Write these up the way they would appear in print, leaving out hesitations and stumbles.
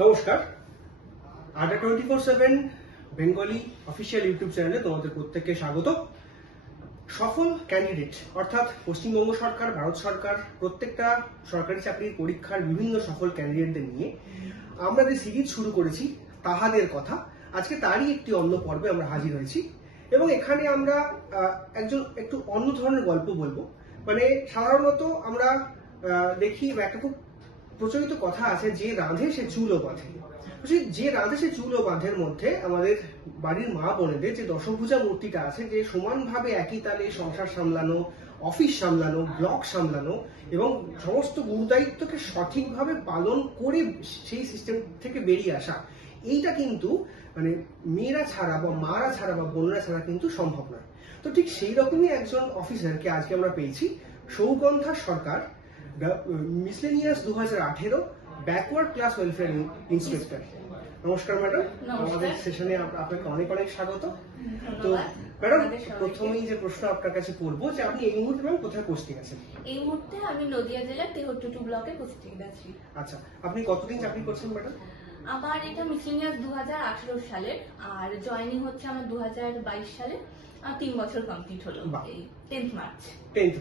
নমস্কার, আড্ডা 24/7 Bengali official YouTube চ্যানেলে তোমাদের প্রত্যেককে স্বাগত। সফল ক্যান্ডিডেট অর্থাৎ পশ্চিমবঙ্গ সরকার, ভারত সরকার প্রত্যেকটা সরকারি চাকরির পরীক্ষার বিভিন্ন সফল ক্যান্ডিডেটদের নিয়ে আমরা যে সিরিজ শুরু করেছি তাহাদের কথা, আজকে তারই একটি অন্য পর্বে আমরা হাজির হয়েছি এবং এখানে আমরা একটু অন্য ধরনের গল্প বলবো। মানে সাধারণত আমরা দেখি একটা খুব প্রচলিত কথা আছে, যে রাঁধে সে চুলও বাঁধে। যে রাঁধে সে চুল ও বাঁধের মধ্যে আমাদের বাড়ির মা বোনেদের যে দশভুজা মূর্তিটা আছে, যে সমানভাবে একই তালে সংসার সামলানো, অফিস সামলানো, ব্লক সামলানো এবং সমস্ত গুরুদায়িত্বকে সঠিকভাবে পালন করে সেই সিস্টেম থেকে বেরিয়ে আসা, এইটা কিন্তু মানে মেয়েরা ছাড়া বা মারা ছাড়া বা বোনেরা ছাড়া কিন্তু সম্ভব নয়। তো ঠিক সেই রকমই একজন অফিসারকে আজকে আমরা পেয়েছি, Sougandha Sarkar, miscellaneous 2018 backward class welfare inspector. নমস্কার ম্যাডাম, আমাদের সেশনে আপনাকে অনেক অনেক স্বাগত। তো ম্যাডাম, প্রথমেই যে প্রশ্ন আপনার কাছে করবো যে আপনি এই মুহূর্তে ম্যাম কোথায় পোস্টিং আছেন? এই মুহূর্তে আমি নদিয়া জেলার তেহট্টু ব্লকে পোস্টিং আছি। আচ্ছা, আপনি কতদিন চাকরি করছেন ম্যাডাম? আমার এটা মিসলেনিয়াস 2018 সালে, আর জয়েনিং হচ্ছে আমার 2022 সালে। 3 বছর কমপ্লিট হলো এই 10th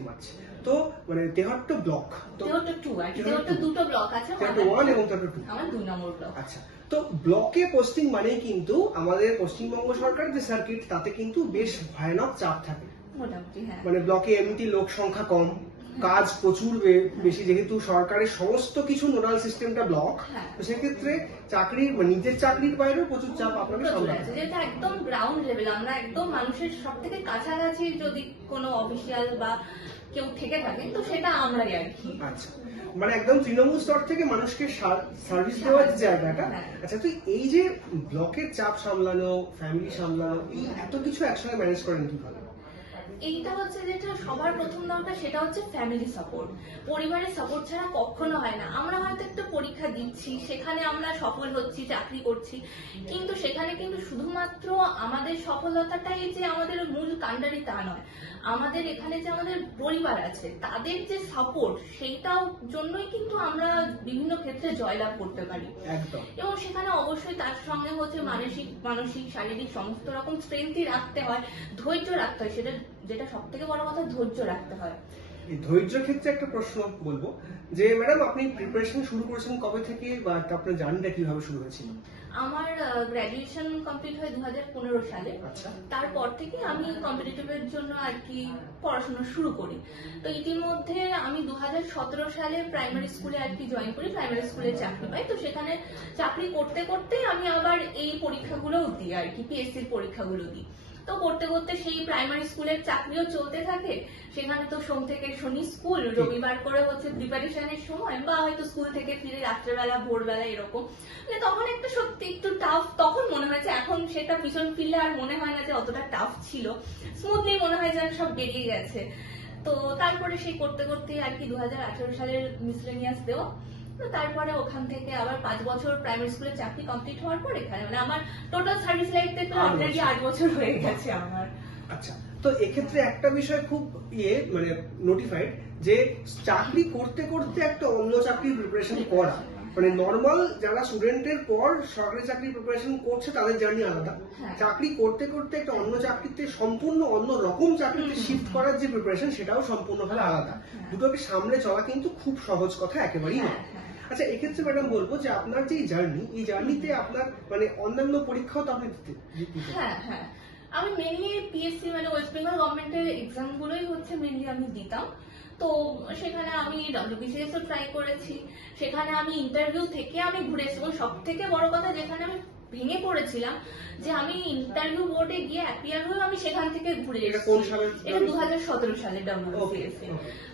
মার্চ। তো মানে তেহট্টু ব্লক, তেহট্টু 2, আর তেহট্টু দুটো ব্লক আছে, তেহট্টু 1 এবং তেহট্টু 2, আমার 2 নম্বর ব্লক। আচ্ছা, তো ব্লকে পোস্টিং মানেই কিন্তু আমাদের পশ্চিমবঙ্গ সরকার যে সার্কিট, তাতে কিন্তু বেশ ভয়ানক চাপ থাকে মোটামুটি। হ্যাঁ, মানে ব্লকে এমনিতে লোক সংখ্যা কম, কাজ প্রচুর বেশি, যেহেতু সরকারের সমস্ত কিছু নোডাল সিস্টেমটা ব্লক, তো সেক্ষেত্রে চাকরির নিজের চাকরির বাইরেও প্রচুর চাপ আপনাকে সামলাতে হয়। যেটা একদম গ্রাউন্ড লেভেল, আমরা একদম মানুষের সব থেকে কাছাকাছি যদি কোনো অফিসিয়াল বা কেউ থেকে থাকে তো সেটা আমরাই আর কি। আচ্ছা, মানে একদম তৃণমূল স্তর থেকে মানুষকে সার্ভিস দেওয়ার যে জায়গাটা। আচ্ছা, তো এই যে ব্লকের চাপ সামলানো, ফ্যামিলি সামলানো, এই এত কিছু একসঙ্গে ম্যানেজ করেন কিভাবে? এইটা হচ্ছে যেটা সবার প্রথম দরকার, সেটা হচ্ছে ফ্যামিলি সাপোর্ট। পরিবারের সাপোর্ট ছাড়া কখনো হয় না। আমরা হয়তো একটা পরীক্ষা দিচ্ছি, সেখানে আমরা সফল হচ্ছি, চাকরি করছি, কিন্তু সেখানে কিন্তু শুধুমাত্র আমাদের সফলতাটাই যে আমাদের মূল কাণ্ডারি তা নয়। আমাদের এখানে যে আমাদের পরিবার আছে, তাদের যে সাপোর্ট, সেইটাও জন্যই কিন্তু আমরা বিভিন্ন ক্ষেত্রে জয়লাভ করতে পারি। এবং সেখানে অবশ্যই তার সঙ্গে হচ্ছে মানসিক শারীরিক সমস্ত রকম স্ট্রেংথই রাখতে হয়, ধৈর্য রাখতে হয়। যেটা সব থেকে বড় কথা, ধৈর্য রাখতে হয়। এই ধৈর্যের ক্ষেত্রে একটা প্রশ্ন বলবো যে ম্যাডাম, আপনি প্রিপারেশন শুরু করেছেন কবে থেকে বা আপনার জার্নিটা কিভাবে শুরু হয়েছিল? আমার গ্রাজুয়েশন কমপ্লিট হয় 2015 সালে। তারপর থেকে আমি কম্পিটিটিভের জন্য আর কি পড়াশোনা শুরু করি। তো ইতিমধ্যে আমি 2017 সালে প্রাইমারি স্কুলে আর কি জয়েন করি, প্রাইমারি স্কুলে চাকরি পাই। তো সেখানে চাকরি করতে করতে আমি আবার এই পরীক্ষাগুলোও দিই আর কি, পিএসসির পরীক্ষাগুলো দিই। তো করতে করতে সেই প্রাইমারি স্কুলের চাকরিও চলতে থাকে। সেখানে তো সোম থেকে শনি স্কুল, রবিবার করে হচ্ছে প্রিপারেশনের সময়, বা হয়তো স্কুল থেকে ফিরে রাত্রেবেলা ভোরবেলা এরকম। তখন একটা সত্যি একটু টাফ তখন মনে হয়েছে, এখন সেটা পিছন ফিরলে আর মনে হয় না যে অতটা টাফ ছিল, স্মুথলি মনে হয় যেন সব বেরিয়ে গেছে। তো তারপরে সেই করতে করতে আর কি 2018 সালের মিসলেনিয়াস দেওয়া। তারপরে ওখান থেকে আবার 5 বছর প্রাইমারি স্কুলে চাকরি কমপ্লিট হওয়ার পর এখানে মানে আমার টোটাল সার্ভিস লাইফ থেকে অলরেডি 8 বছর হয়ে গেছে আমার। আচ্ছা, তো এক্ষেত্রে একটা বিষয় খুব মানে নোটিফাইড, যে চাকরি করতে করতে একটা অন্য চাকরির প্রিপারেশন করা, মানে নর্মাল যারা স্টুডেন্টের পর সরকারি চাকরির প্রিপারেশন করছে তাদের জার্নি আলাদা, চাকরি করতে করতে একটা অন্য চাকরিতে সম্পূর্ণ অন্য রকম চাকরিতে শিফট করার যে প্রিপারেশন, সেটাও সম্পূর্ণভাবে আলাদা। দুটোকে সামলে চলা কিন্তু খুব সহজ কথা একেবারেই নয়। আচ্ছা, এক্ষেত্রে ম্যাডাম বলবো যে আপনার যে জার্নি, এই জার্নিতে আপনার মানে অন্যান্য পরীক্ষাও তো আপনি দিতে? হ্যাঁ, আমি মেনলি পিএসসি মানে ওয়েস্ট বেঙ্গল গভর্নমেন্টের এক্সাম গুলোই হচ্ছে মেনলি আমি দিতাম। তো সেখানে আমি ডব্লিউবিসিএস ও ট্রাই করেছি, সেখানে আমি ইন্টারভিউ থেকে আমি ঘুরে এসেছি। এবং সব থেকে বড় কথা, যেখানে আমি ভেঙে পড়েছিলাম যে আমি ইন্টারভিউ বোর্ডে গিয়ে অ্যাপিয়ার হয়ে আমি সেখান থেকে ঘুরে এসেছি। এটা 2017 সালে ডব্লিউবিসিএস এ।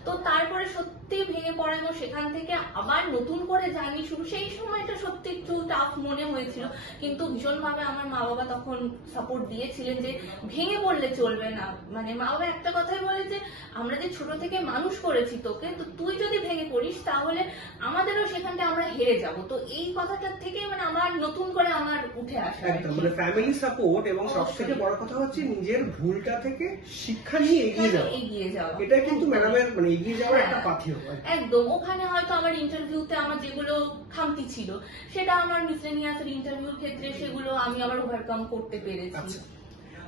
তো তারপরে সত্যি ভেঙে পড়া এবং সেখান থেকে আবার নতুন করে জার্নি শুরু। সেই সময়টা সত্যি একটু টাফ মনে হয়েছিল, কিন্তু ভীষণভাবে আমার মা বাবা তখন সাপোর্ট দিয়েছিলেন যে ভেঙে পড়লে চলবে না। মানে মা বাবা একটা কথাই বলে যে আমরা যে ছোট থেকে মানুষ করেছি তোকে, তো তুই যদি ভেঙে পড়িস তাহলে আমাদেরও সেখানটা আমরা হেরে যাব। তো এই কথাটার থেকে মানে আমার নতুন করে আমার উঠে আসে একদম, মানে ফ্যামিলি সাপোর্ট এবং সবথেকে বড় কথা হচ্ছে নিজের ভুলটা থেকে শিক্ষা নিয়ে এগিয়ে যাওয়া। এটা কিন্তু ম্যাডামের মানে এগিয়ে যাওয়ার একটা পাথেয়। একদম, ওখানে হয়তো আমার ইন্টারভিউতে আমার যেগুলো খামতি ছিল সেটা আমার মিসলেনিয়াসের ইন্টারভিউর ক্ষেত্রে সেগুলো আমি আবার ওভারকাম করতে পেরেছি। আচ্ছা,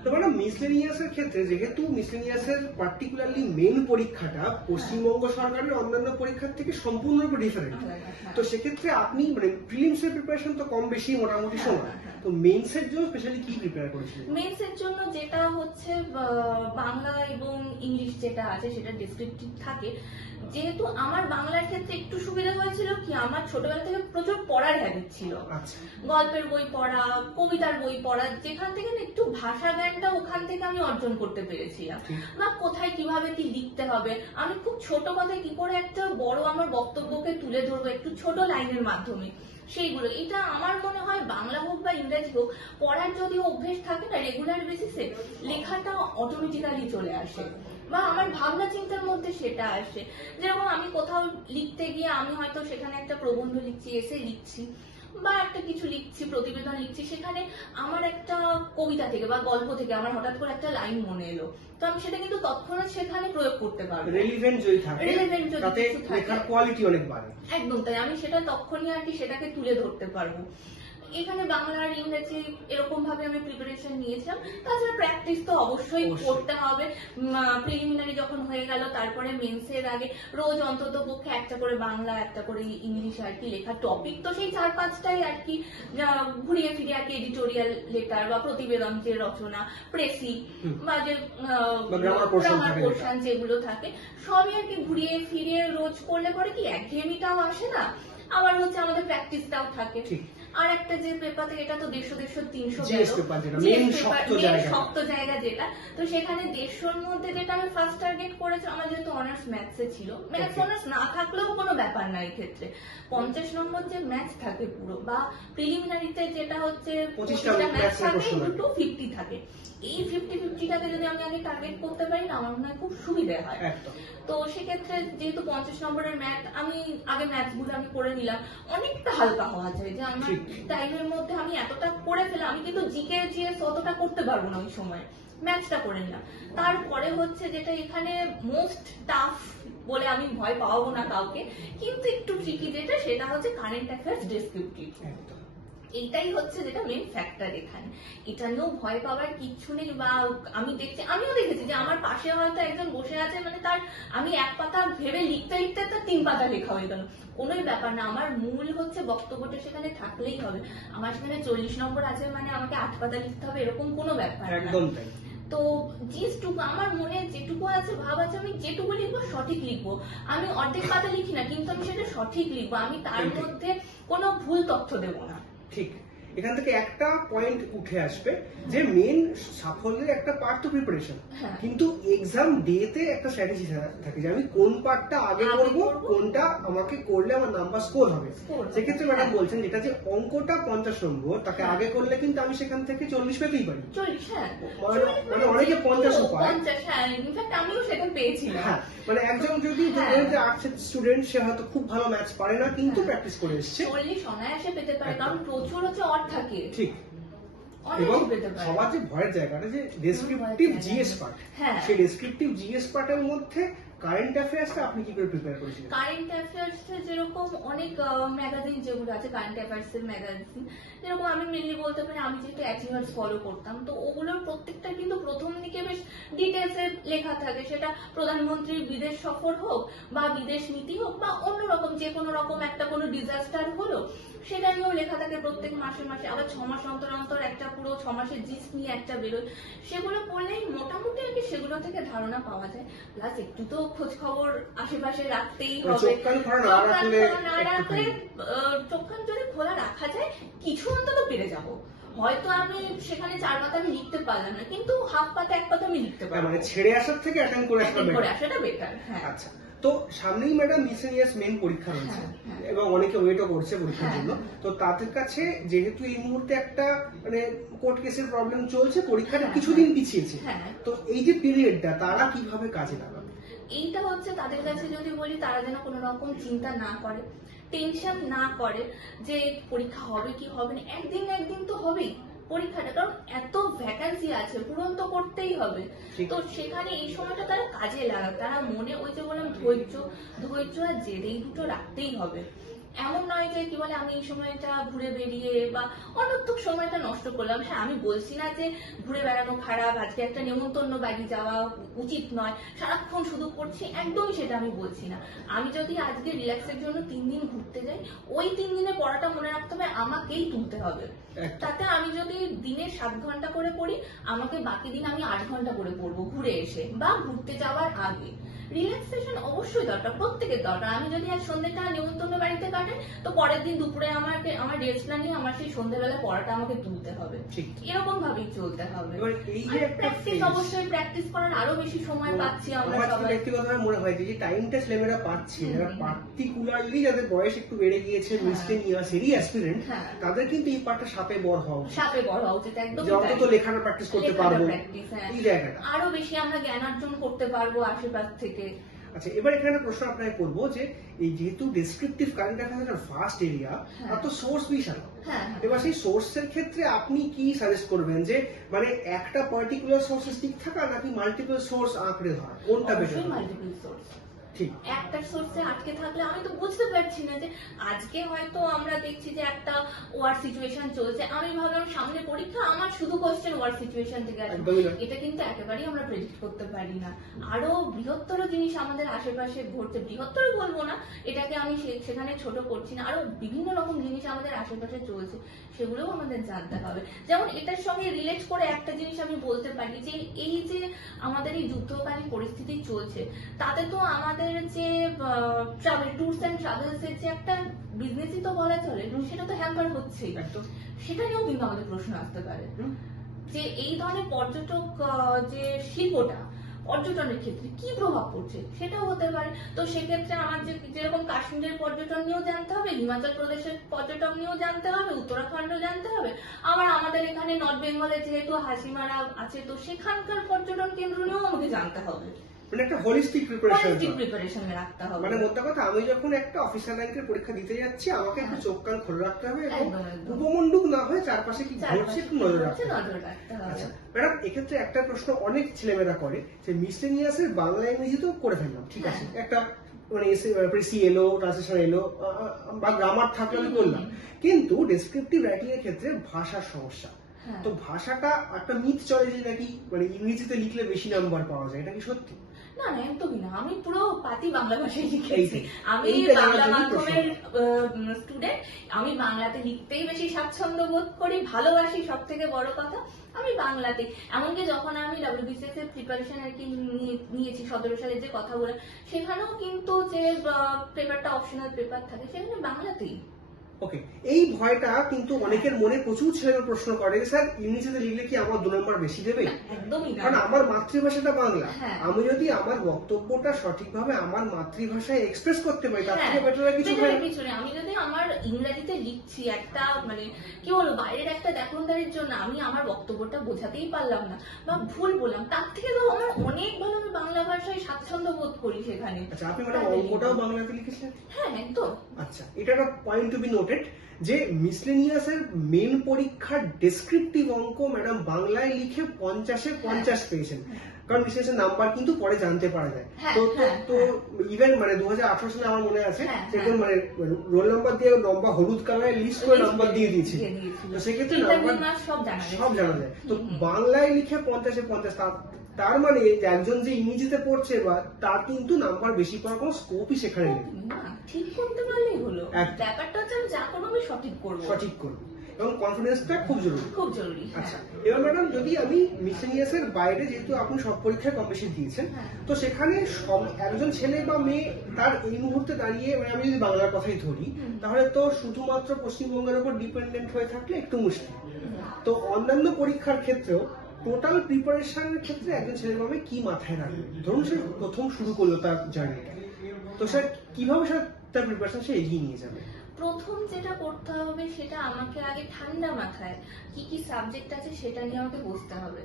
তো ম্যাডাম মিসলেনিয়াসের ক্ষেত্রে যেহেতু মিসলেনিয়াসের পার্টিকুলারলি মেন পরীক্ষাটা পশ্চিমবঙ্গ সরকারের অন্যান্য পরীক্ষার থেকে সম্পূর্ণরূপে ডিফারেন্ট, তো সেক্ষেত্রে আপনি মানে প্রিলিমস এর প্রিপারেশন তো কম বেশি মোটামুটি সমান, তো মেইনস এর জন্য স্পেশালি কি প্রিপেয়ার করেছিলেন? মেইনস এর জন্য যেটা হচ্ছে বাংলা এবং ইংলিশ যেটা আছে সেটা ডেসক্রিপটিভ থাকে। যেহেতু আমার বাংলার ক্ষেত্রে একটু সুবিধা হয়েছিল কি, আমার ছোটবেলা থেকে প্রচুর পড়ার হ্যাবিট ছিল, গল্পের বই পড়া, কবিতার বই পড়া, যেখান থেকে একটু ভাষা জ্ঞানটা ওখান থেকে আমি অর্জন করতে পেরেছিলাম, বা কোথায় কিভাবে কি লিখতে হবে, আমি খুব ছোট কথায় কি করে একটা বড় আমার বক্তব্যকে তুলে ধরবো একটু ছোট লাইনের মাধ্যমে, সেইগুলো। এটা আমার মনে হয় বাংলা হোক বা ইংরেজি হোক, পড়ার যদি অভ্যেস থাকে না রেগুলার বেসিসে, লেখাটা অটোমেটিক্যালি চলে আসে, বা আমার ভাবনা চিন্তার মধ্যে সেটা আসে। যেরকম আমি কোথাও লিখতে গিয়ে আমি হয়তো সেখানে একটা প্রবন্ধ লিখছি, এসে লিখছি, বা একটা কিছু লিখছি, প্রতিবেদন লিখছি, সেখানে আমার একটা কবিতা থেকে বা গল্প থেকে আমার হঠাৎ করে একটা লাইন মনে এলো, তো আমি সেটা কিন্তু তৎক্ষণাৎ সেখানে প্রয়োগ করতে পারবো। রেলিভেন্ট যদি থাকে, তাতে লেখার কোয়ালিটি অনেক বাড়ে। একদম তাই, আমি সেটা তখনই আর কি সেটাকে তুলে ধরতে পারবো। এখানে বাংলা আর ইংরেজি এরকম ভাবে আমি প্রিপারেশন নিয়েছিলাম। তাছাড়া প্র্যাকটিস তো অবশ্যই করতে হবে। প্রিলিমিনারি যখন হয়ে গেল, তারপরে মেন্সের আগে রোজ অন্তত পক্ষে একটা করে বাংলা, একটা করে ইংলিশ আর কি লেখার টপিক তো সেই 4-5টাই আর কি ঘুরিয়ে ফিরে আর কি এডিটোরিয়াল লেটার বা প্রতিবেদন যে রচনা, প্রেসি বা যে গ্রামার পোর্শন যেগুলো থাকে, সবই আর কি ঘুরিয়ে ফিরিয়ে রোজ করলে পরে কি একঘেয়েমিটাও আসে না, আবার হচ্ছে আমাদের প্র্যাকটিসটাও থাকে। আর একটা যে পেপার থেকে, এটা তো 150-300 শক্ত জায়গা যেটা, তো সেখানে 150-র মধ্যে যেটা আমি ফার্স্ট টার্গেট করেছি, আমার যেহেতু অনার্স ম্যাথসে ছিল, ম্যাথস অনার্স না থাকলেও কোনো ব্যাপার না এই ক্ষেত্রে, 50 নম্বর যে ম্যাথস থাকে পুরো, বা প্রিলিমিনারিতে যেটা হচ্ছে 25টা ম্যাথস থাকে, 250 থাকে, এই 50-50টাকে যদি আমি আগে টার্গেট করতে পারি না, আমার মনে হয় খুব সুবিধা হয়। তো সেক্ষেত্রে যেহেতু 50 নম্বরের ম্যাথ, আমি আগে ম্যাথস গুলো আমি করে নিলাম, অনেকটা হালকা হওয়া যায় যে আমার টাইমের মধ্যে আমি এতটা করে ফেলাম, আমি কিন্তু জিকে জিএস অতটা করতে পারবো না ওই সময়, ম্যাথসটা করে নিলাম। তারপরে হচ্ছে যেটা এখানে মোস্ট টাফ বলে আমি ভয় পাওয়াবো না কাউকে, কিন্তু একটু ট্রিকি যেটা, সেটা হচ্ছে কারেন্ট অ্যাফেয়ার্স ডেসক্রিপটিভ। এটাই হচ্ছে যেটা মেন ফ্যাক্টর এখানে, এটা নিয়েও ভয় পাওয়ার কিচ্ছু নেই। বা আমিও দেখেছি যে আমার পাশে হয়তো একজন বসে আছে, মানে তার আমি এক পাতা ভেবে লিখতে লিখতে তার 3 পাতা লেখা হয়ে গেল, কোনোই ব্যাপার না। আমার মূল হচ্ছে বক্তব্যটা সেখানে থাকলেই হবে, আমার সেখানে 40 নম্বর আছে মানে আমাকে 8 পাতা লিখতে হবে এরকম কোনো ব্যাপার না। তো যেটুকু আমার মনে যেটুকু আছে ভাব আছে, আমি যেটুকু লিখবো সঠিক লিখবো, আমি অর্ধেক পাতা লিখি না, কিন্তু আমি সেটা সঠিক লিখবো, আমি তার মধ্যে কোনো ভুল তথ্য দেবো না। ঠিক, এখান থেকে একটা পয়েন্ট উঠে আসবে যে মেন সাফল্যের একটা পার্ট তো প্রিপারেশন, কিন্তু এক্সাম ডেতে একটা স্ট্র্যাটেজি থাকে যে আমি কোন পার্টটা আগে করব, কোনটা আমাকে করলে আমার নাম্বার স্কোর হবে। সেক্ষেত্রে ম্যাডাম বলছেন যেটা যে অঙ্কটা 50 নম্বর, তাকে আগে করলে কিন্তু আমি সেখান থেকে 40 পেতেই পারি। মানে অনেকে 50ও পায়, আমিও সেটা পেয়েছিলাম। হ্যাঁ, মানে একজন যদি আর্টস স্টুডেন্ট, সে হয়তো খুব ভালো ম্যাথস পারে না কিন্তু প্র্যাকটিস করে এসেছে, 40 অনায়াসে পেতে পারে, কারণ প্রচুর হচ্ছে অর্থ থাকে। ঠিক, এবং সবার যে ভয়ের জায়গাটা যে ডেসক্রিপটিভ জিএস পার্ট, সেই ডেসক্রিপটিভ জিএস পার্টের মধ্যে কারেন্ট অ্যাফেয়ার্সটা আপনি কি করে প্রিপেয়ার করেছিলেন? কারেন্ট অ্যাফেয়ার্স যেরকম অনেক ম্যাগাজিন যেগুলো আছে, কারেন্ট অ্যাফেয়ার্স এর ম্যাগাজিন, যেরকম আমি মেনলি বলতে পারি আমি যেহেতু অ্যাচিভার্স ফলো করতাম, তো ওগুলোর প্রত্যেকটা কিন্তু প্রথম দিকে বেশ ডিটেলসে লেখা থাকে, সেটা প্রধানমন্ত্রীর বিদেশ সফর হোক বা বিদেশ নীতি হোক বা অন্যরকম যে কোনো রকম একটা কোনো ডিজাস্টার হলো, সেটা নিয়েও লেখা থাকে প্রত্যেক মাসে মাসে। আবার 6 মাস অন্তর অন্তর একটা পুরো 6 মাসের জিস্ট নিয়ে একটা বেরোয়, সেগুলো পড়লেই মোটামুটি আর কি সেগুলো থেকে ধারণা পাওয়া যায়। প্লাস একটু তো খোঁজ খবর আশেপাশে রাখতেই হবে, চোখ কান যদি খোলা রাখা যায় কিছু অন্তত পেরে যাবো। হয়তো আমি সেখানে 4 পাতা আমি লিখতে পারলাম না, কিন্তু হাফ পাতা 1 পাতা আমি লিখতে পারলাম, মানে ছেড়ে আসার থেকে অ্যাটেন্ড করে আসাটা বেটার। আচ্ছা, তো সামনেই ম্যাডাম মিসেলিয়াস মেইন পরীক্ষা রয়েছে এবং অনেকে ওয়েটও করছে পরীক্ষার জন্য, তো তাদের কাছে যেহেতু এই মুহূর্তে একটা মানে কোর্ট কেসের প্রবলেম চলছে, পরীক্ষাটা কিছুদিন পিছিয়েছে, তো এই যে পিরিয়ডটা তারা কিভাবে কাজে লাগাবে? এইটা হচ্ছে তাদের কাছে যদি বলি, তারা যেন কোনো রকম চিন্তা না করে, টেনশন না করে যে পরীক্ষা হবে কি হবে না, একদিন না একদিন তো হবেই পরীক্ষাটা, কারণ এত ভ্যাকান্সি আছে, পূরণ তো করতেই হবে। তো সেখানে এই সময়টা তারা কাজে লাগাক, তারা মনে ওই যে বললাম ধৈর্য আর জেদ, এই দুটো রাখতেই হবে। এমন নয় যে কি বলে আমি এই সময়টা ঘুরে বেরিয়ে বা অনর্থক সময়টা নষ্ট করলাম। হ্যাঁ, আমি বলছি না যে ঘুরে বেড়ানো খারাপ, আজকে একটা নেমন্তন্ন বাড়ি যাওয়া উচিত নয়, সারাক্ষণ শুধু করছি, একদমই সেটা আমি বলছি না। আমি যদি আজকে রিল্যাক্সের জন্য 3 দিন ঘুরতে যাই, ওই 3 দিনে পড়াটা মনে রাখতে হবে আমাকেই তুলতে হবে। তাতে আমি যদি দিনে 7 ঘন্টা করে পড়ি, আমাকে বাকি দিন আমি 8 ঘন্টা করে পড়বো ঘুরে এসে বা ঘুরতে যাওয়ার আগে। রিল্যাক্সেশন অবশ্যই দরকার, প্রত্যেকের দরকার। আমি যদি আজ সন্ধ্যেটা নেমন্তন্ন বাড়িতে কাটে, তো পরের দিন দুপুরে আমার রেস্টটা নিয়ে আমার সেই সন্ধ্যেবেলা পড়াটা আমাকে তুলতে হবে, এরকম ভাবেই চলতে হবে। প্র্যাকটিস, অবশ্যই প্র্যাকটিস করার আরো বেশি সময় পাচ্ছি আমরা সবাই। ব্যক্তিগতভাবে মনে হয় যে টাইমটা ছেলেমেয়েরা পাচ্ছে, যারা পার্টিকুলারলি যাদের বয়স একটু বেড়ে গিয়েছে, মিসলেনিয়াসেরই অ্যাসপিরেন্ট, তাদের কিন্তু এই পার্টটা সাপে বড় হওয়া উচিত। একদম যত লেখাটা প্র্যাকটিস করতে পারবো, এই জায়গাটা আরো বেশি আমরা জ্ঞান অর্জন করতে পারবো আশেপাশ থেকে। আচ্ছা, এবার এখানে একটা প্রশ্ন আপনাকে করবো যে এই যেহেতু ডেসক্রিপটিভ কারেন্ট অ্যাফেয়ার্স একটা ভাস্ট এরিয়া, আর তো সোর্স বিশাল, এবার সেই সোর্সের ক্ষেত্রে আপনি কি সাজেস্ট করবেন যে মানে একটা পার্টিকুলার সোর্সে স্টিক থাকা নাকি মাল্টিপল সোর্স আঁকড়ে ধরা, কোনটা বেটার? Multiple source. ঠিক, একটা সোর্সে আটকে থাকলে আমি তো বুঝতে পারছি না যে আজকে হয়তো আমরা দেখছি যে একটা ওয়ার সিচুয়েশন চলছে, আমি ভাবলাম সামনে পরীক্ষা, আমার শুধু কোশ্চেন ওয়ার সিচুয়েশন থেকে আসবে, এটা কিন্তু একেবারেই আমরা প্রেডিক্ট করতে পারি না। আরো বৃহত্তর জিনিস আমাদের আশেপাশে ঘটছে, বৃহত্তর বলবো না, এটাকে আমি সেখানে ছোট করছি না, আরো বিভিন্ন রকম জিনিস আমাদের আশেপাশে চলছে, সেগুলোও আমাদের জানতে হবে। যেমন এটার সঙ্গে রিলেট করে একটা জিনিস আমি বলতে পারি যে এই যে আমাদের এই যুদ্ধকালীন পরিস্থিতি চলছে, তাতে তো আমাদের যে ট্রাভেল, ট্যুরস এন্ড ট্রাভেলস এর যে একটা বিজনেসই তো বলা চলে, সেটা তো হ্যাম্পার হচ্ছেই। সেটা নিয়েও কিন্তু আমাদের প্রশ্ন আসতে পারে যে এই ধরনের পর্যটক যে শিল্পটা, পর্যটনের ক্ষেত্রে কি প্রভাব পড়ছে, সেটাও হতে পারে। তো সেক্ষেত্রে আমার যেরকম কাশ্মীরের পর্যটন নিয়েও জানতে হবে, হিমাচল প্রদেশের পর্যটন নিয়েও জানতে হবে, উত্তরাখণ্ডও জানতে হবে, আবার আমাদের এখানে নর্থ বেঙ্গলে যেহেতু হাসিমারা আছে, তো সেখানকার পর্যটন কেন্দ্র নিয়েও আমাকে জানতে হবে। মানে একটা হোলিস্টিক প্রিপারেশন রাখতে হবে। মানে মোদ্দা কথা, আমি যখন একটা অফিসার র্যাঙ্কের পরীক্ষা দিতে যাচ্ছি, আমাকে একটু চোখ কান খোলা রাখতে হবে এবং উপমণ্ডুক না হয়ে চারপাশে কি ঘটছে একটু নজর রাখতে হবে। আচ্ছা ম্যাডাম, এক্ষেত্রে একটা প্রশ্ন অনেক ছেলেমেয়েরা করে যে মিসলেনিয়াসের বাংলা ইংরেজি তো করে ফেললাম, ঠিক আছে, একটা মানে প্রেসি এলো, ট্রান্সলেশন এলো বা গ্রামার থাকলে আমি করলাম, কিন্তু ডেসক্রিপটিভ রাইটিং এর ক্ষেত্রে ভাষার সমস্যা। তো ভাষাটা একটা মিথ চলে যে নাকি মানে ইংরেজিতে লিখলে বেশি নাম্বার পাওয়া যায়, এটা কি সত্যি? না, একদমই না। আমি পুরো পাতি বাংলা ভাষায় লিখেছি, আমি বাংলা মাধ্যমের স্টুডেন্ট, আমি বাংলাতে লিখতেই বেশি স্বাচ্ছন্দ্য বোধ করি, ভালোবাসি, সব থেকে বড় কথা আমি বাংলাতে। এমনকি যখন আমি WBCS এর প্রিপারেশন আর কি নিয়েছি 17 সালে, যে কথা বলে, সেখানেও কিন্তু যে পেপারটা অপশনাল পেপার থাকে, সেখানে বাংলাতেই। ওকে, এই ভয়টা কিন্তু অনেকের মনে প্রচুর ছেলেরা প্রশ্ন করে, স্যার ইংরেজিতে লিখলে কি আমার 2 নম্বর বেশি দেবে? একদমই না, কারণ আমার মাতৃভাষাটা বাংলা, আমি যদি আমার বক্তব্যটা সঠিকভাবে আমার মাতৃভাষায় এক্সপ্রেস করতে পারি, তার থেকে বেটার কিছু নেই। আমি যদি আমার ইংরেজিতে লিখছি একটা মানে কি বলবো বাইরের একটা দেখনদারির জন্য আমি আমার বক্তব্যটা বোঝাতেই পারলাম না বা ভুল বললাম, তার থেকে তো আমার অনেক ভালো আমি বাংলা ভাষায় স্বাচ্ছন্দ্য বোধ করি সেখানে। আচ্ছা, আপনি ম্যাডাম অঙ্কটাও বাংলাতে লিখেছিলেন? হ্যাঁ, একদম। আচ্ছা, এটা একটা পয়েন্ট টু বি নোটেড যে মিসলেনিয়াসের মেন পরীক্ষার ডেসক্রিপটিভ অঙ্ক ম্যাডাম বাংলায় লিখে 50-এ 50 পেয়েছেন, কারণ মিসলেনিয়াসের নাম্বার কিন্তু পরে জানতে পারা যায়। তো ইভেন মানে 2018 সালে আমার মনে আছে সেরকম মানে রোল নাম্বার দিয়ে লম্বা হলুদ কালারের লিস্ট করে নাম্বার দিয়ে দিয়েছে, তো সেক্ষেত্রে নাম্বার সব জানা যায়। তো বাংলায় লিখে 50-এ 50, তার মানে একজন যে ইংরেজিতে পড়ছে বা তার কিন্তু নাম্বার বেশি পাওয়ার কোনো স্কোপই সেখানে নেই। ঠিক করতে পারলেই হলো, ব্যাপারটা হচ্ছে আমি যা করবো আমি সঠিক করবো এবং কনফিডেন্সটা খুব জরুরি। আচ্ছা, এবার ম্যাডাম যদি আমি মিসলেনিয়াসের বাইরে, যেহেতু আপনি সব পরীক্ষায় কম বেশি দিয়েছেন, তো সেখানে একজন ছেলে বা মেয়ে তার এই মুহূর্তে দাঁড়িয়ে, মানে আমি যদি বাংলার কথাই ধরি, তাহলে তো শুধুমাত্র পশ্চিমবঙ্গের উপর ডিপেন্ডেন্ট হয়ে থাকলে একটু মুশকিল। তো অন্যান্য পরীক্ষার ক্ষেত্রেও টোটাল প্রিপারেশনের ক্ষেত্রে একজন ছেলে বা মেয়ে কি মাথায় রাখবে? ধরুন সে প্রথম শুরু করলো তার জার্নিটা, তো স্যার কিভাবে তার প্রিপারেশন সে এগিয়ে নিয়ে যাবে? প্রথম যেটা করতে হবে সেটা আমাকে আগে ঠান্ডা মাথায় কি কি সাবজেক্ট আছে সেটা নিয়ে আমাকে বসতে হবে।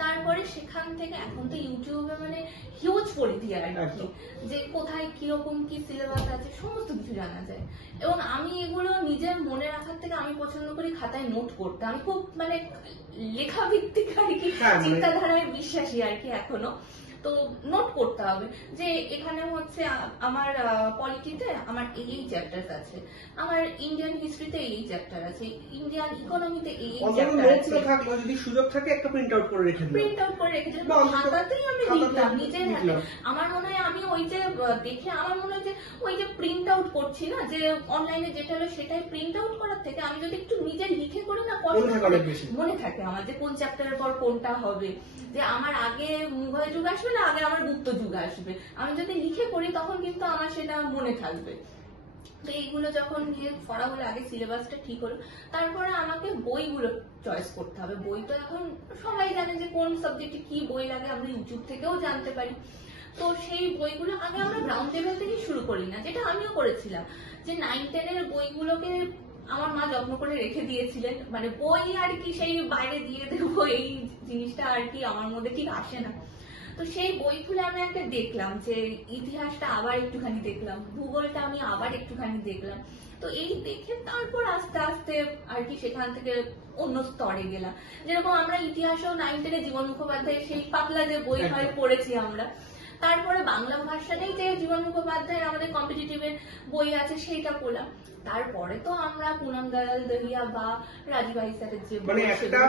তারপরে সেখান থেকে এখন তো ইউটিউবে মানে হিউজ পরিধি আর কি, যে কোথায় কিরকম কি সিলেবাস আছে সমস্ত কিছু জানা যায়। এবং আমি এগুলো নিজের মনে রাখার থেকে আমি পছন্দ করি খাতায় নোট করতে। আমি খুব মানে লেখা ভিত্তিক আর কি চিন্তাধারায় বিশ্বাসী আর কি এখনো। তো নোট করতে হবে যে এখানে হচ্ছে আমার পলিটিতে আমার এই চ্যাপ্টার আছে, আমার ইন্ডিয়ান হিস্ট্রিতে এই চ্যাপ্টার আছে, ইন্ডিয়ান ইকোনমিতে এই চ্যাপ্টার আছে। থাকলো যদি সুযোগ থাকে একটা প্রিন্ট আউট করে রেখে দিলাম, প্রিন্ট আউট করে রেখে দিলাম, খাতাতেই আমি লিখলাম নিজের হাতে। আমার মনে হয় আমি ওই যে দেখে আমার মনে হয় যে ওই যে প্রিন্ট আউট করছি না, যে অনলাইনে যেটা হলো সেটাই প্রিন্ট আউট করার থেকে আমি যদি একটু নিজে লিখে করি না, মনে থাকে আমার যে কোন চ্যাপ্টারের পর কোনটা হবে, যে আমার আগে মুঘল যুগ আসবে না আগে আমার গুপ্ত যুগ আসবে, আমি যদি লিখে করি তখন কিন্তু আমার সেটা মনে থাকবে। তো এইগুলো যখন নিয়ে পড়া হলো, আগে সিলেবাসটা ঠিক হলো, তারপরে আমাকে বইগুলো চয়েস করতে হবে। বই তো এখন সবাই জানে যে কোন সাবজেক্টে কি বই লাগে, আমরা ইউটিউব থেকেও জানতে পারি। তো সেই বইগুলো আগে আমরা গ্রাউন্ড লেভেল থেকে শুরু করি না, যেটা আমিও করেছিলাম, যে 9-10 এর বইগুলোকে আমার মা যত্ন করে রেখে দিয়েছিলেন, মানে বই আর কি সেই বাইরে দিয়ে দেবো এই জিনিসটা আর কি আমার মধ্যে ঠিক আসে না। তো সেই বইগুলো আমি একটা দেখলাম, যে ইতিহাসটা আবার একটুখানি দেখলাম, ভূগোলটা আমি আবার একটুখানি দেখলাম। তো এই দেখে তারপর আস্তে আস্তে আর কি সেখান থেকে অন্য স্তরে গেলাম। যেরকম আমরা ইতিহাসেও 9-10 এ জীবন মুখোপাধ্যায়ের সেই পাতলা যে বই হয় পড়েছি আমরা, তারপরে বাংলা ভাষাতেই যে জীবন মুখোপাধ্যায়ের আমাদের কম্পিটিটিভের বই আছে সেইটা পড়লাম। তারপরে তো আমরা পুনম দয়াল দহিয়া বা রাজীব স্যারের যে মানে একটা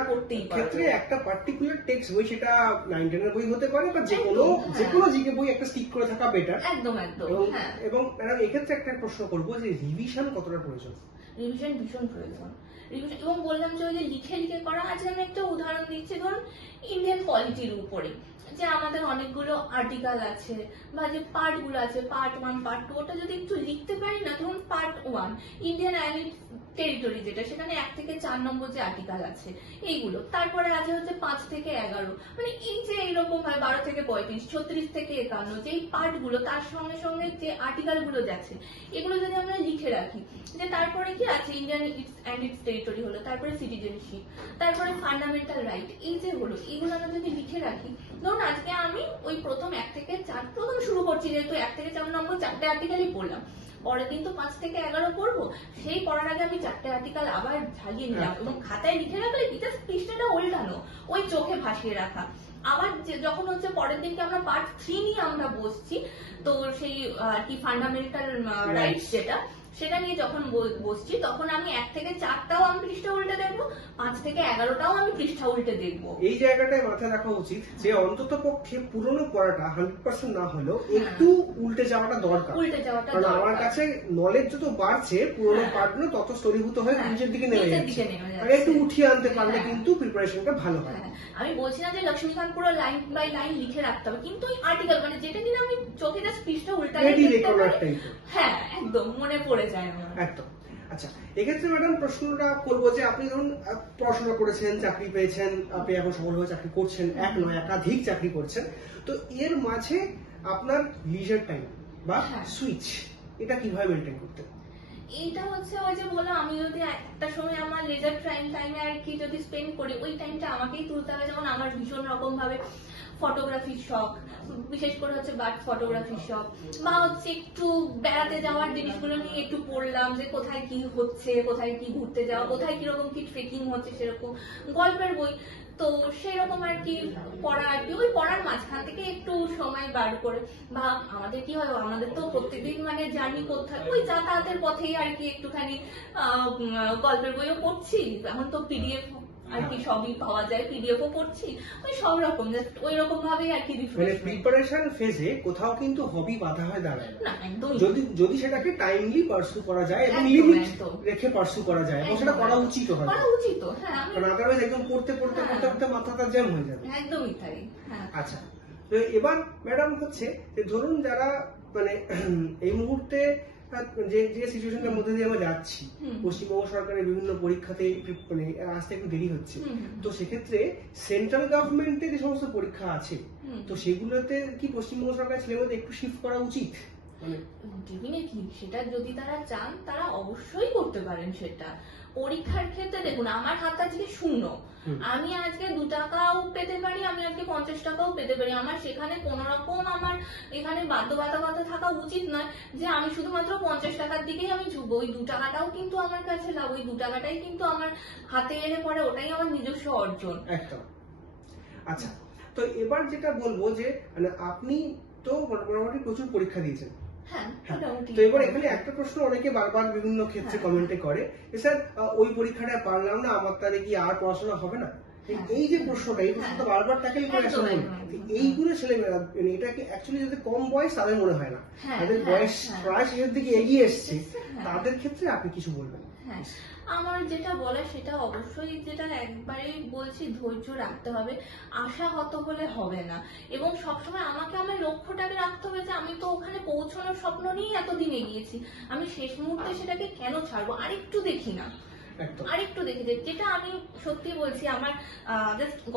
ক্ষেত্রে একটা পার্টিকুলার টেক্সট বই, সেটা 9-10 এর বই হতে পারে বা যে কোনো জিকে বই একটা স্টিক করে থাকা বেটার। একদম একদম। এবং এক্ষেত্রে একটা প্রশ্ন করবো যে রিভিশন কতটা প্রয়োজন? রিভিশন ভীষণ প্রয়োজন। এবং বললাম যে ওই যে লিখে লিখে করা। আজ আমি একটা উদাহরণ দিচ্ছি, ধরুন ইন্ডিয়ান পলিটির উপরে যে আমাদের অনেকগুলো আর্টিকেল আছে বা যে পার্ট গুলো আছে, পার্ট 1 পার্ট 2, ওটা যদি একটু লিখতে পারি না, ধরুন পার্ট 1 ইন্ডিয়ান আইল্যান্ড টেরিটরি, যেটা সেখানে 1 থেকে 4 নম্বর যে আর্টিকেল আছে এইগুলো, তারপরে আছে হচ্ছে 5 থেকে 11, মানে এই যে এইরকম হয় 12 থেকে 35, 36 থেকে 51, যে এই পার্ট গুলো তার সঙ্গে সঙ্গে যে আর্টিকেল গুলো যাচ্ছে এগুলো যদি আমরা লিখে রাখি, যে তারপরে কি আছে ইন্ডিয়ান অ্যান্ড ইটস টেরিটরি হলো, তারপরে সিটিজেনশিপ, তারপরে ফান্ডামেন্টাল রাইট, এই যে হলো, এইগুলো আমরা যদি লিখে রাখি, ধরুন আজকে আমি ওই প্রথম 1 থেকে 4 প্রথম শুরু করছি, যেহেতু 1 থেকে 4 নম্বর 4টে আর্টিকেলই পড়লাম, পরের দিন তো 5 থেকে 11 পড়বো, সেই পড়ার আগে আমি 4টে আর্টিকেল আবার ঝালিয়ে নিলাম এবং খাতায় লিখে রাখলে পৃষ্ঠাটা উল্টানো, ওই চোখে ভাসিয়ে রাখা। আবার যখন হচ্ছে পরের দিনকে আমরা পার্ট 3 নিয়ে আমরা বসছি, তো সেই কি ফান্ডামেন্টাল রাইটস যেটা, সেটা নিয়ে যখন বসছি তখন আমি 1 থেকে 4টাও আমি পৃষ্ঠা উল্টে দেখবো, 5 থেকে 11টাও আমি পৃষ্ঠা উল্টে দেখবো। এই জায়গাটায় মাথায় রাখা উচিত যে অন্তত পক্ষে পুরনো পড়াটা 100% না হলেও একটু উল্টে যাওয়াটা দরকার। কারণ আমার কাছে নলেজ যত বাড়ছে, পুরনো পাঠগুলো তত স্তরীভূত হয়ে নিচের দিকে নেমে যাচ্ছে, আর একটু উঠিয়ে আনতে পারলে কিন্তু প্রিপারেশনটা ভালো হয়। আমি বলছি না যে লক্ষ্মীকান্ত পুরো লাইন বাই লাইন লিখে রাখতে হবে, কিন্তু ওই আর্টিকেল মানে যেটা কিনা আমি চোখে জাস্ট পৃষ্ঠা উল্টালে দেখতে পারি, হ্যাঁ একদম মনে পড়ে যায় আমার একদম। আচ্ছা, এক্ষেত্রে ম্যাডাম প্রশ্নটা করবো যে আপনি ধরুন পড়াশোনা করেছেন, চাকরি পেয়েছেন, আপনি এখন সফলভাবে চাকরি করছেন, এক নয় একাধিক চাকরি করছেন, তো এর মাঝে আপনার লিজার টাইম বা সুইচ এটা কিভাবে মেনটেন করতে? এইটা হচ্ছে ওই যে বললাম, আমি যদি একটা সময় আমার লেজার টাইমে আর কি যদি স্পেন্ড করি, ওই টাইমটা আমাকেই তুলতে হবে। যেমন আমার ভীষণ রকম ভাবে ফটোগ্রাফির শখ, বিশেষ করে হচ্ছে বার্ড ফটোগ্রাফির শখ, বা হচ্ছে একটু বেড়াতে যাওয়ার জিনিসগুলো নিয়ে একটু পড়লাম, যে কোথায় কি হচ্ছে, কোথায় কি ঘুরতে যাওয়া, কোথায় কিরকম কি ট্রেকিং হচ্ছে, সেরকম গল্পের বই, তো সেরকম আর কি পড়া, আর কি ওই পড়ার মাঝখান থেকে একটু সময় বার করে, বা আমাদের কি হয়, আমাদের তো প্রত্যেকদিন মানে জার্নি করতে হয়, ওই যাতায়াতের পথেই আর কি একটুখানি গল্পের বইও পড়ছি, এখন তো পিডিএফ আর কি সবই পাওয়া যায়, পিডিএফও পড়ছি, ওই সব রকম ওই রকম ভাবেই আর কি প্রিপারেশন ফেজে কোথাও কিন্তু হবি বাধা হয়ে দাঁড়ায় না, একদম যদি সেটাকে টাইমলি পার্সু করা যায় এবং লিমিট রেখে পার্সু করা যায়, এবং সেটা করা উচিত হয়, করা উচিত, হ্যাঁ, কারণ আদারওয়াইজ একদম পড়তে পড়তে পড়তে পড়তে মাথাটা জ্যাম হয়ে যাবে। একদমই তাই। আচ্ছা, তো এবার ম্যাডাম হচ্ছে যে ধরুন যারা মানে এই মুহূর্তে যে সিচুয়েশনটার মধ্যে দিয়ে আমরা যাচ্ছি, পশ্চিমবঙ্গ সরকারের বিভিন্ন পরীক্ষাতে মানে আসতে একটু দেরি হচ্ছে, তো সেক্ষেত্রে সেন্ট্রাল গভর্নমেন্টের যে সমস্ত পরীক্ষা আছে, তো সেগুলোতে কি পশ্চিমবঙ্গ সরকারের সিলেবাসে একটু শিফট করা উচিত? ডেফিনেটলি সেটা যদি তারা চান তারা অবশ্যই করতে পারেন। সেটা পরীক্ষার ক্ষেত্রে দেখুন, আমার হাত আজকে শূন্য, আমি আজকে 2 টাকাও পেতে পারি, আমি আজকে 50 টাকাও পেতে পারি, আমার সেখানে কোন রকম আমার এখানে বাধ্যবাধকতা থাকা উচিত নয় যে আমি শুধুমাত্র 50 টাকার দিকেই আমি ঝুঁকবো। ওই 2 টাকাটাও কিন্তু আমার কাছে লাভ, ওই 2 টাকাটাই কিন্তু আমার হাতে এলে পরে ওটাই আমার নিজস্ব অর্জন। একদম। আচ্ছা, তো এবার যেটা বলবো যে মানে আপনি তো মোটামুটি প্রচুর পরীক্ষা দিয়েছেন। হ্যাঁ, তো এবার এখানে একটা প্রশ্ন অনেকে বারবার বিভিন্ন ক্ষেত্রে কমেন্টে করে, স্যার ওই পরীক্ষাটা পারলাম না, আমার তাহলে কি আর পড়াশোনা হবে না? এই যে প্রশ্নটা, এই প্রশ্নটা বারবার ট্যাকেল করে আসা হয়। এইগুলো ছেলেমেয়েরা, এটাকে অ্যাকচুয়ালি যদি কম বয়স তাদের মনে হয় না, তাদের বয়স প্রায় শেষের দিকে এগিয়ে এসছে, তাদের ক্ষেত্রে আপনি কিছু বলবেন? আমার যেটা বলা সেটা অবশ্যই, যেটা একবারেই বলছি, ধৈর্য রাখতে হবে, আশাহত হলে হবে না, এবং সবসময় আমাকে আমার লক্ষ্যটাকে রাখতে হবে যে আমি তো ওখানে পৌঁছানোর স্বপ্ন নিয়ে এতদিন এগিয়েছি, আমি শেষ মুহূর্তে সেটাকে কেন ছাড়বো, আরেকটু দেখি না, আরেকটু দেখে যাই। যেটা আমি সত্যি বলছি, আমার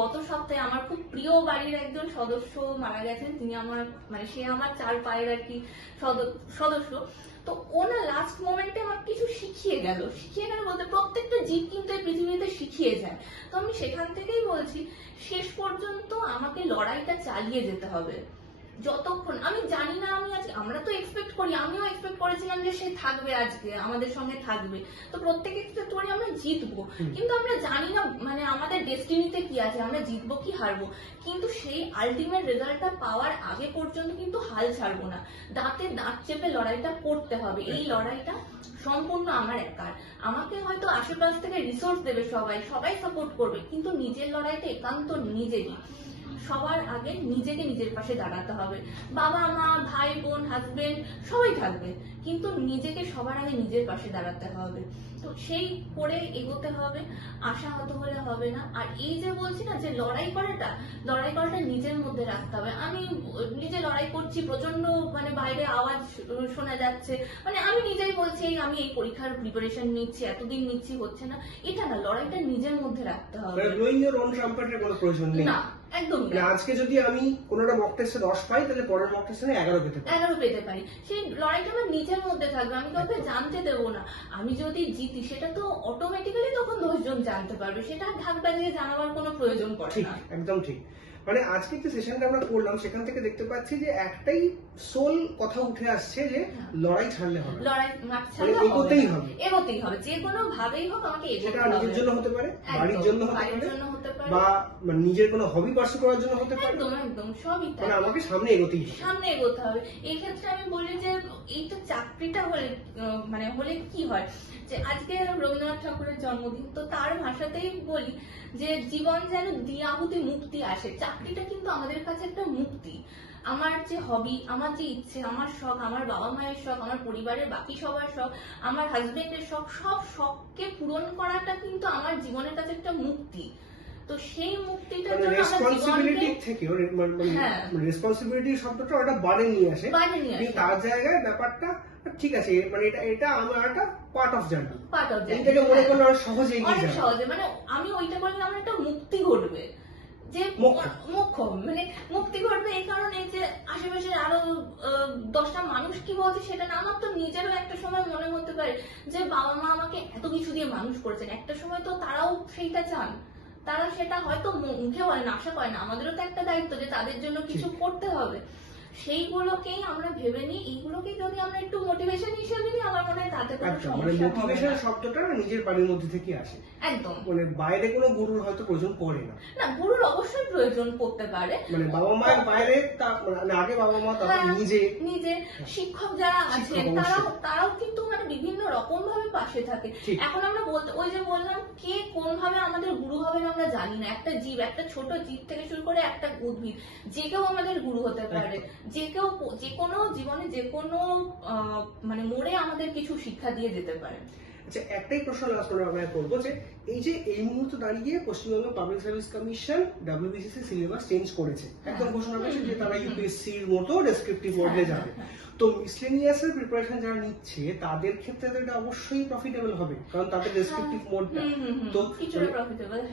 গত সপ্তাহে আমার খুব প্রিয় বাড়ির একজন সদস্য মারা গেছেন, তিনি আমার মানে সে আমার 4 পায়ের আর কি সদস্য। তো ও না লাস্ট মোমেন্টে আমার কিছু শিখিয়ে গেল বলতে, প্রত্যেকটা জীব কিন্তু এই পৃথিবীতে শিখিয়ে যায়। তো আমি সেখান থেকেই বলছি, শেষ পর্যন্ত আমাকে লড়াইটা চালিয়ে যেতে হবে। যতক্ষণ আমি জানি না, আমি আজকে, আমরা তো এক্সপেক্ট করি, আমিও এক্সপেক্ট করেছিলাম যে সে থাকবে, আজকে আমাদের সঙ্গে থাকবে, তো প্রত্যেকে এক্সপেক্ট করি আমরা জিতবো, কিন্তু আমরা জানি না মানে আমাদের ডেস্টিনিতে কি আছে, আমরা জিতবো কি হারবো। কিন্তু সেই আলটিমেট রেজাল্টটা পাওয়ার আগে পর্যন্ত কিন্তু হাল ছাড়বো না, দাঁতে দাঁত চেপে লড়াইটা করতে হবে। এই লড়াইটা সম্পূর্ণ আমার একার, আমাকে হয়তো আশেপাশ থেকে রিসোর্স দেবে সবাই সাপোর্ট করবে, কিন্তু নিজের লড়াইটা একান্ত নিজেরই। সবার আগে নিজেকে নিজের পাশে দাঁড়াতে হবে। বাবা মা ভাই বোন হাজবেন্ড সবাই থাকবে, কিন্তু নিজেকে সবার আগে নিজের পাশে দাঁড়াতে হবে। তো সেই করে এগোতে হবে, আশাহত হলে হবে না। আর এই যে বলছি না যে লড়াই করাটা নিজের মধ্যে রাখতে হবে। আমি নিজে লড়াই করছি, প্রচন্ড মানে বাইরে আওয়াজ শোনা যাচ্ছে, মানে আমি নিজেই বলছি আমি এই পরীক্ষার প্রিপারেশন নিচ্ছি, এতদিন নিচ্ছি, হচ্ছে না, এটা না, লড়াইটা নিজের মধ্যে রাখতে হবে। কোনো প্রয়োজন নেই না, একদম। আজকে যদি আমি কোনোটা মক টেস্টে 10 পাই, তাহলে পরের মক টেস্টে 11 পেতে পারি। সেই লড়াইটা আমার নিজের মধ্যে থাকবে, আমি কাউকে জানতে দেবো না। আমি যদি জিতি, সেটা তো অটোমেটিক্যালি তখন 10 জন জানতে পারবে, সেটা ঢাক বাজিয়ে জানাবার কোনো প্রয়োজন পড়ে না। একদম ঠিক। মানে আজকে যে সেশনটা আমরা করলাম, সেখান থেকে দেখতে পাচ্ছি যে একটাই সোল কথা উঠে আসছে যে লড়াই ছাড়লে হবে, লড়াই এগোতেই হবে, যে কোনো ভাবেই হোক আমাকে সেটা নিজের জন্য হতে পারে, বাড়ির জন্য হতে পারে, বা নিজের কোনো হবি পার্সু করার জন্য হতে পারে, একদম সবই, মানে আমাকে সামনে এগোতে হবে। এই ক্ষেত্রে আমি বলি যে এইটা চাকরিটা হলে কি হয়, যে আজকে রবীন্দ্রনাথ ঠাকুরের জন্মদিন, তো তার ভাষাতেই বলি যে জীবন যেন দিয়াহুতি মুক্তি আসে। চাকরিটা কিন্তু আমাদের কাছে একটা মুক্তি। আমার যে হবি, আমার যে ইচ্ছে, আমার শখ, আমার বাবা মায়ের শখ, আমার পরিবারের বাকি সবার শখ, আমার হাজবেন্ডের শখ, সব শখকে পূরণ করাটা কিন্তু আমার জীবনের কাছে একটা মুক্তি। তো সেই মুক্তিটার জন্য রেসপন্সিবিলিটি থেকে রেসপন্সিবিলিটি শব্দটা ওটা বাড়ে নিয়ে আসে, তার জায়গায় ব্যাপারটা ঠিক আছে, মানে এটা আমার একটা পার্ট অফ জার্নি, এটাকে মনে করলে অনেক সহজে মানে আমি ওইটা বললে আমার একটা মুক্তি ঘটবে, যে মানে মুক্তি ঘটবে এই কারণে যে আশেপাশের আরো 10টা মানুষ কি বলছে সেটা না, আমার তো নিজেরও একটা সময় মনে হতে পারে যে বাবা মা আমাকে এত কিছু দিয়ে মানুষ করেছেন, একটা সময় তো তারাও সেইটা চান, তারা সেটা হয়তো মুখে বলেন, আশা করে না, আমাদেরও তো একটা দায়িত্ব যে তাদের জন্য কিছু করতে হবে। সেইগুলোকেই আমরা ভেবে নিই, এইগুলোকে যদি আমরা একটু মোটিভেশন হিসেবে নিই, আমার মনে হয় তাতে কোনো সমস্যা হবে না। মোটিভেশন শব্দটা নিজের বাড়ির মধ্যে থেকে আসে, একদম, মানে বাইরে কোনো গুরুর হয়তো প্রয়োজন পড়ে না। না, গুরুর অবশ্যই প্রয়োজন পড়তে পারে, মানে বাবা মায়ের বাইরে, আগে বাবা মা, তারপর নিজে শিক্ষক যারা আছে তারাও কিন্তু মানে বিভিন্ন রকম ভাবে পাশে থাকে। এখন আমরা ওই যে বললাম, কে কোন ভাবে আমাদের গুরু হবে আমরা জানি না। একটা জীব, একটা ছোট জীব থেকে শুরু করে একটা উদ্ভিদ, যে কেউ আমাদের গুরু হতে পারে, যে কেউ যে কোনো জীবনে যে কোনো মানে মোড়ে আমাদের কিছু শিক্ষা দিয়ে যেতে পারে। আচ্ছা, একটাই প্রশ্ন লাস্ট আমরা করবো যে এই মুহূর্তে দাঁড়িয়ে Paschimbanga public service commission WBCSC syllabus change করেছে, একদম ঘোষণা করেছে যে তারা ইউপিএসসির মতো ডেসক্রিপটিভ মডেলে যাবে। তো মিসলেনিয়াস এর প্রিপারেশন যারা নিচ্ছে তাদের ক্ষেত্রে এটা অবশ্যই প্রফিটেবল হবে, কারণ তাদের ডেসক্রিপটিভ মোডটা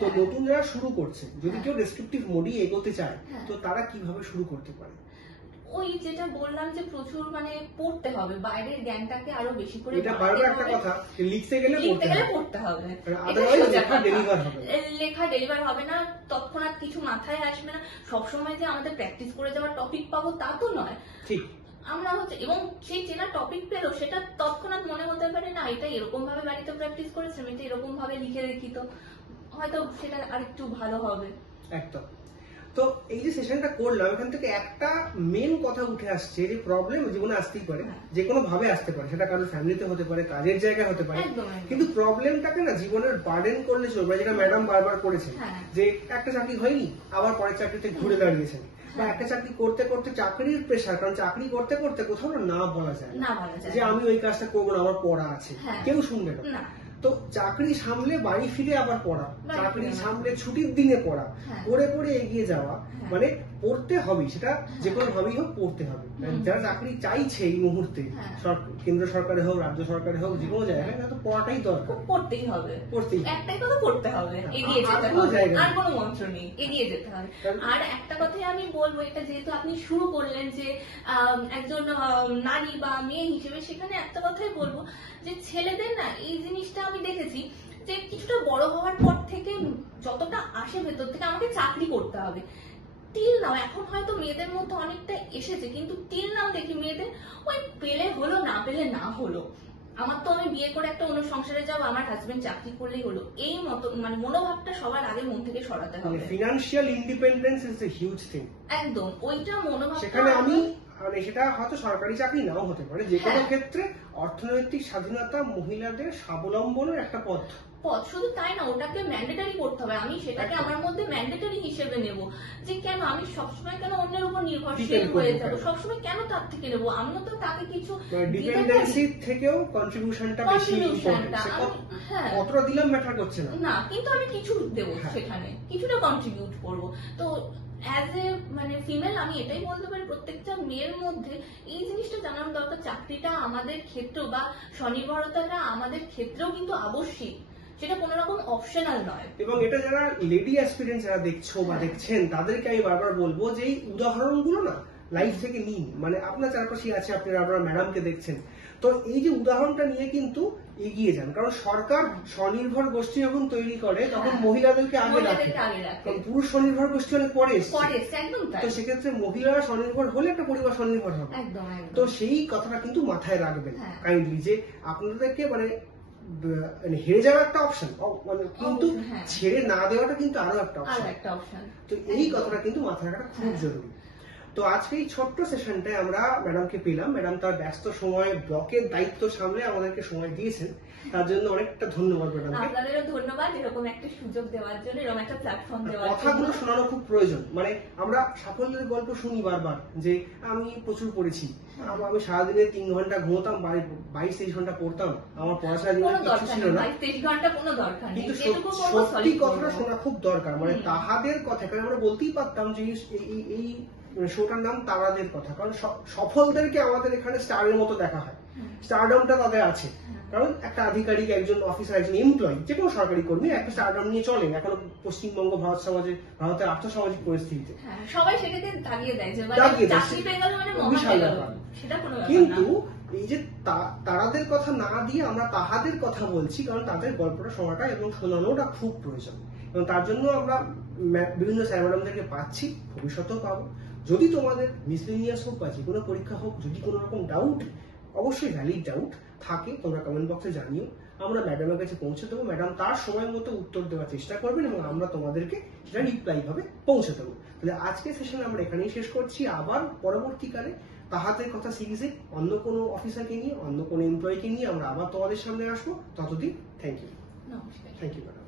তো নতুন যারা শুরু করছে, যদি কেউ ডেসক্রিপটিভ মোডই এগোতে চায়, তো তারা কিভাবে শুরু করতে পারে? ওই যেটা বললাম যে প্রচুর মানে পড়তে হবে, বাইরের জ্ঞানটাকে আরো বেশি করে, এটা বারবার একটা কথা, লিখতে গেলে পড়তে হবে, লেখা ডেলিভার হবে না, তৎক্ষণাৎ কিছু মাথায় আসবে না, সবসময় যে আমাদের প্র্যাকটিস করে যাওয়ার টপিক পাবো তা তো নয়। ঠিক, আমরা হচ্ছে, এবং সেই চেনা টপিক পেলো সেটা তৎক্ষণাৎ মনে হতে পারে না এটা এরকম ভাবে বাড়িতে প্র্যাকটিস করেছিলাম, এটা এরকম ভাবে লিখে রেখি, তো হয়তো সেটা আরেকটু ভালো হবে। একদম। তো এই যে সেশনটা করলাম, এখান থেকে একটা মেন কথা উঠে আসছে যে প্রবলেম জীবনে আসতেই পারে, যে কোনো ভাবে আসতে পারে, সেটা কারোর ফ্যামিলিতে হতে পারে, কাজের জায়গায় হতে পারে, কিন্তু প্রবলেমটাকে না জীবনের বার্ডেন করলে চলবে, যেটা ম্যাডাম বারবার করেছেন যে একটা চাকরি হয়নি আবার পরের চাকরিতে ঘুরে দাঁড়িয়েছেন, বা একটা চাকরি করতে করতে চাকরির প্রেশার, কারণ চাকরি করতে করতে কোথাও না বলা যায় যে আমি ওই কাজটা করবো না, আমার পড়া আছে, কেউ শুনবে না। তো চাকরি সামলে বাড়ি ফিরে আবার পড়া, চাকরি সামলে ছুটির দিনে পড়া, পড়ে পড়ে এগিয়ে যাওয়া, মানে পড়তে হবে, সেটা যে কোনো ভাবেই হোক পড়তে হবে। যারা চাকরি চাইছে এই মুহূর্তে, কেন্দ্র সরকারে হোক, রাজ্য সরকারে হোক, যে কোনো জায়গায়, তো পড়াটাই দরকার, পড়তেই হবে, একটাই কথা পড়তে হবে, এগিয়ে যেতে হবে, আর কোনো মন্ত্র নেই, এগিয়ে যেতে হবে। আর একটা কথাই আমি বলবো, এটা যেহেতু আপনি শুরু করলেন যে একজন নারী বা মেয়ে হিসেবে, সেখানে একটা কথাই বলবো যে ছেলেদের না এই জিনিসটা আমি দেখেছি যে কিছুটা বড় হওয়ার পর থেকে যতটা আসে ভেতর থেকে আমাকে চাকরি করতে হবে, টিল নাও, এখন হয়তো মেয়েদের মধ্যে অনেকটা এসেছে, কিন্তু টিল নাও দেখি মেয়েদের ওই পেলে হলো, না পেলে না হলো, আমার তো আমি বিয়ে করে একটা অন্য সংসারে যাবো, আমার হাজবেন্ড চাকরি করলেই হলো, এই মতো মানে মনোভাবটা সবার আগে মন থেকে সরাতে হবে। Financial independence is a huge thing. একদম, ওইটা মনোভাব, সেখানে আমি মানে সেটা হয়তো সরকারি চাকরি নাও হতে পারে, যে কোনো ক্ষেত্রে অর্থনৈতিক স্বাধীনতা মহিলাদের স্বাবলম্বনের একটা পথ। শুধু তাই না, ওটাকে ম্যান্ডেটরি করতে হবে, আমি সেটাকে আমার মধ্যে ম্যান্ডেটরি হিসেবে নেব, যে কেন আমি সবসময় কেন অন্যের উপর নির্ভরশীল হয়ে যাবো, সবসময় কেন তার থেকে নেবো, আমিও তো তাকে কিছু ডিপেন্ডেন্সি থেকেও কন্ট্রিবিউশনটা বেশি ইম্পর্টেন্ট, কতটা দিলাম ম্যাটার করছে না, কিন্তু আমি কিছু দেবো, সেখানে কিছুটা কন্ট্রিবিউট করবো। তো অ্যাজ এ মানে ফিমেল আমি এটাই বলতে পারি, প্রত্যেকটা মেয়ের মধ্যে এই জিনিসটা জানানো দরকার, চাকরিটা আমাদের ক্ষেত্রেও বা স্বনির্ভরতাটা আমাদের ক্ষেত্রেও কিন্তু আবশ্যিক, সেটা কোনো রকম অপশনাল নয়। এবং এটা যারা লেডি অ্যাসপিরেন্ট যারা দেখছো বা দেখছেন, তাদেরকে আমি বারবার বলবো যে এই উদাহরণগুলো না লাইফ থেকে নিন, মানে আপনার চারপাশে আছে, আপনারা ম্যাডামকে দেখছেন, তো এই যে উদাহরণটা নিয়ে কিন্তু এগিয়ে যান, কারণ সরকার স্বনির্ভর গোষ্ঠী যখন তৈরি করে তখন মহিলাদেরকে আগে রাখে, কারণ পুরুষ স্বনির্ভর গোষ্ঠী অনেক পরে এসছে, তো সেক্ষেত্রে মহিলারা স্বনির্ভর হলে একটা পরিবার স্বনির্ভর হবে। তো সেই কথাটা কিন্তু মাথায় রাখবেন কাইন্ডলি, যে আপনাদেরকে মানে হেরে যাওয়া একটা অপশন, মানে কিন্তু ছেড়ে না দেওয়াটা কিন্তু আরো একটা অপশন, তো এই কথাটা কিন্তু মাথায় রাখাটা খুব জরুরি। তো আজকে এই ছোট্ট সেশনটায় আমরা ম্যাডামকে পেলাম, ম্যাডাম তার ব্যস্ত সময়ে ব্লকের দায়িত্ব সামলে আমাদেরকে সময় দিয়েছেন, তার জন্য অনেকটা ধন্যবাদ ম্যাডামকে। আপনাদেরও ধন্যবাদ এরকম একটা সুযোগ দেওয়ার জন্য, এরকম একটা প্ল্যাটফর্ম দেওয়ার জন্য। কথাগুলো শোনানো খুব প্রয়োজন, মানে আমরা সাফল্যের গল্প শুনি বারবার যে আমি প্রচুর পড়েছি, আমি সারাদিনে 3 ঘন্টা ঘুমোতাম, 22-23 ঘন্টা পড়তাম, আমার পড়াশোনার জীবনে কিছু ছিল না, 22-23 ঘন্টা কোনো দরকার নেই, কিন্তু সত্যি কথাটা শোনা খুব দরকার, মানে তাহাদের কথা, কারণ আমরা বলতেই পারতাম যে এই শোটার নাম তারাদের কথা, কারণ সফলদেরকে আমাদের এখানে স্টারের মতো দেখা হয়, স্টারডমটা তাদের আছে, কারণ একটা আধিকারিক, একজন অফিসার, একজন এমপ্লয়ি, যে কোনো সরকারি কর্মী একটা স্টারডম নিয়ে চলেন এখন পশ্চিমবঙ্গ, ভারতের আর্থসামাজিক পরিস্থিতিতে সবাই সেটাকে দাগিয়ে দেয় যে চাকরি পেয়ে গেল মানে বিশাল ব্যাপার, কিন্তু এই যে তারাদের কথা না দিয়ে আমরা তাহাদের কথা বলছি, কারণ তাদের গল্পটা শোনাটা এবং শোনানোটা খুব প্রয়োজন, এবং তার জন্য আমরা বিভিন্ন স্যার ম্যাডামদেরকে পাচ্ছি, ভবিষ্যতেও পাবো। যদি তোমাদের মিসলিনিয়াস হোক বা যে কোনো পরীক্ষা হোক, যদি কোনো রকম ডাউট, অবশ্যই ভ্যালিড ডাউট থাকে, তোমরা কমেন্ট বক্সে জানিও, আমরা ম্যাডামের কাছে পৌঁছে দেবো, ম্যাডাম তার সময় মতো উত্তর দেওয়ার চেষ্টা করবেন এবং আমরা তোমাদেরকে সেটা রিপ্লাই ভাবে পৌঁছে দেবো। তাহলে আজকে সেশন আমরা এখানেই শেষ করছি, আবার পরবর্তীকালে তাহাদের কথা সিরিজে অন্য কোনো অফিসারকে নিয়ে, অন্য কোনো এমপ্লয়িকে নিয়ে আমরা আবার তোমাদের সামনে আসবো। ততদিন থ্যাংক ইউ। নমস্কার। Thank you madam.